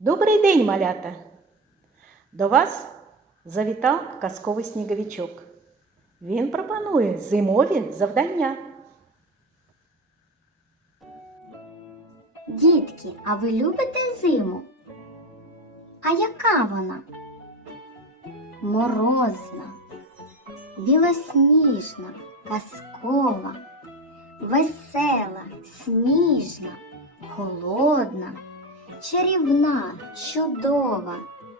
Добрий день, малята! До вас завітав казковий сніговичок. Він пропонує зимові завдання. Дітки, а ви любите зиму? А яка вона? Морозна, білосніжна, казкова, весела, сніжна, холодна, чарівна, чудова,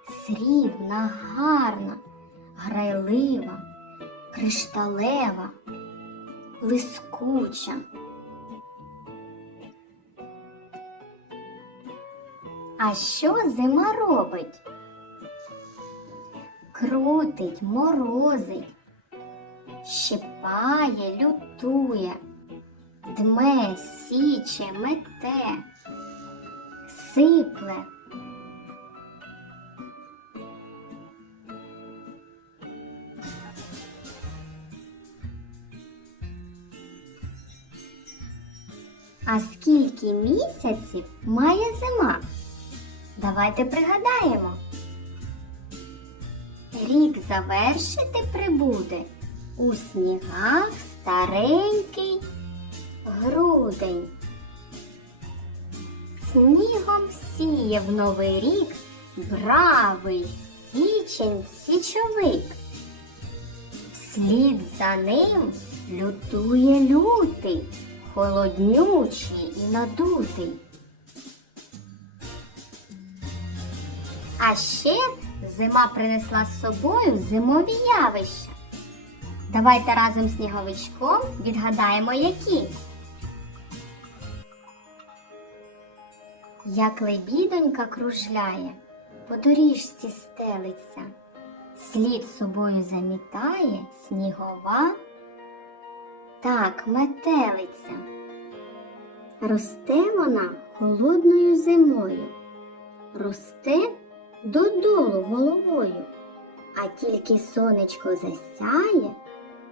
срібна, гарна, грайлива, кришталева, блискуча. А що зима робить? Крутить, морозить, щипає, лютує, дме, січе, мете, сипле. А скільки місяців має зима? Давайте пригадаємо. Рік завершити прибуде у снігах старенький грудень. Снігом сіє в новий рік бравий січень січовик. Вслід за ним лютує лютий, холоднючий і надутий. А ще зима принесла з собою зимові явища. Давайте разом з сніговичком відгадаємо, які. Як лебідонька кружляє, по доріжці стелиться, слід собою замітає снігова, так метелиця. Росте вона холодною зимою, росте додолу головою, а тільки сонечко засяє,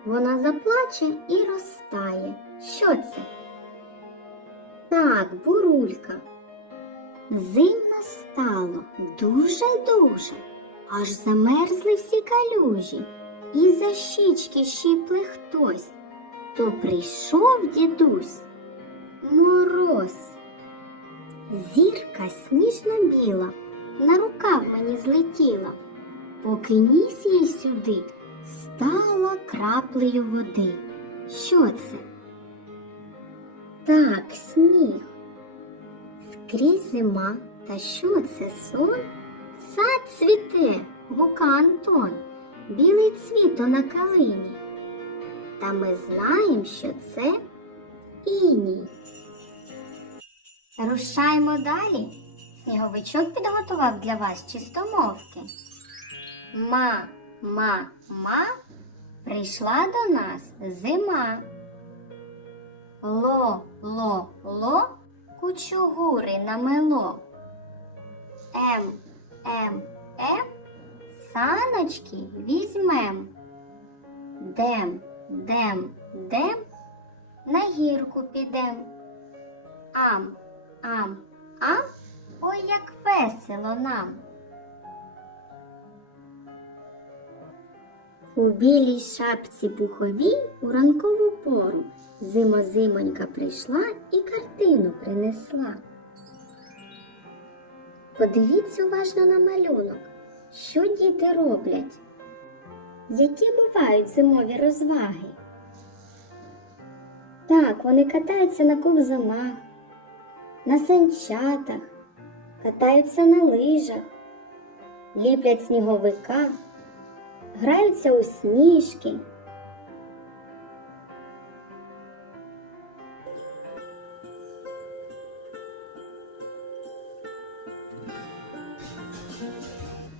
вона заплаче і розтає. Що це? Так, бурулька. Зимно стало дуже-дуже, аж замерзли всі калюжі, і за щічки щіпли хтось. То прийшов дідусь мороз. Зірка сніжно-біла на рукав мені злетіла, поки ніс їй сюди стала краплею води. Що це? Так, сніг. Скрізь зима, та що це сон? Сад цвіте, гука Антон, білий цвіто на калині. Та ми знаємо, що це іній. Рушаємо далі. Сніговичок підготував для вас чистомовки. Ма, ма, ма, прийшла до нас зима. Ло, ло, ло, кучугури намело. М, М, М, саночки візьмем. Дем, дем, дем, на гірку підем. Ам, ам, ам, ой, як весело нам. У білій шапці пуховій у ранкову пору зимозимонька прийшла і картину принесла. Подивіться уважно на малюнок, що діти роблять, які бувають зимові розваги. Так, вони катаються на ковзанах, на санчатах, катаються на лижах, ліплять сніговика, граються у сніжки.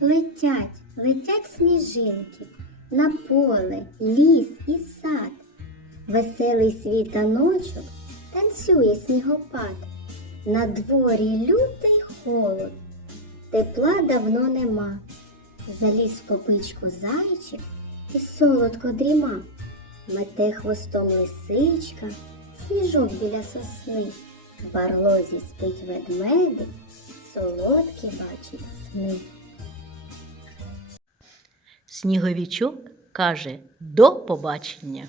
Летять, летять сніжинки на поле, ліс і сад. Веселий світаночок танцює снігопад. На дворі лютий холод, тепла давно нема. Заліз в копичку зайчик і солодко дріма. Мете хвостом лисичка, сніжок біля сосни, в барлозі спить ведмедик, солодкі бачить сни. Сніговічок каже до побачення.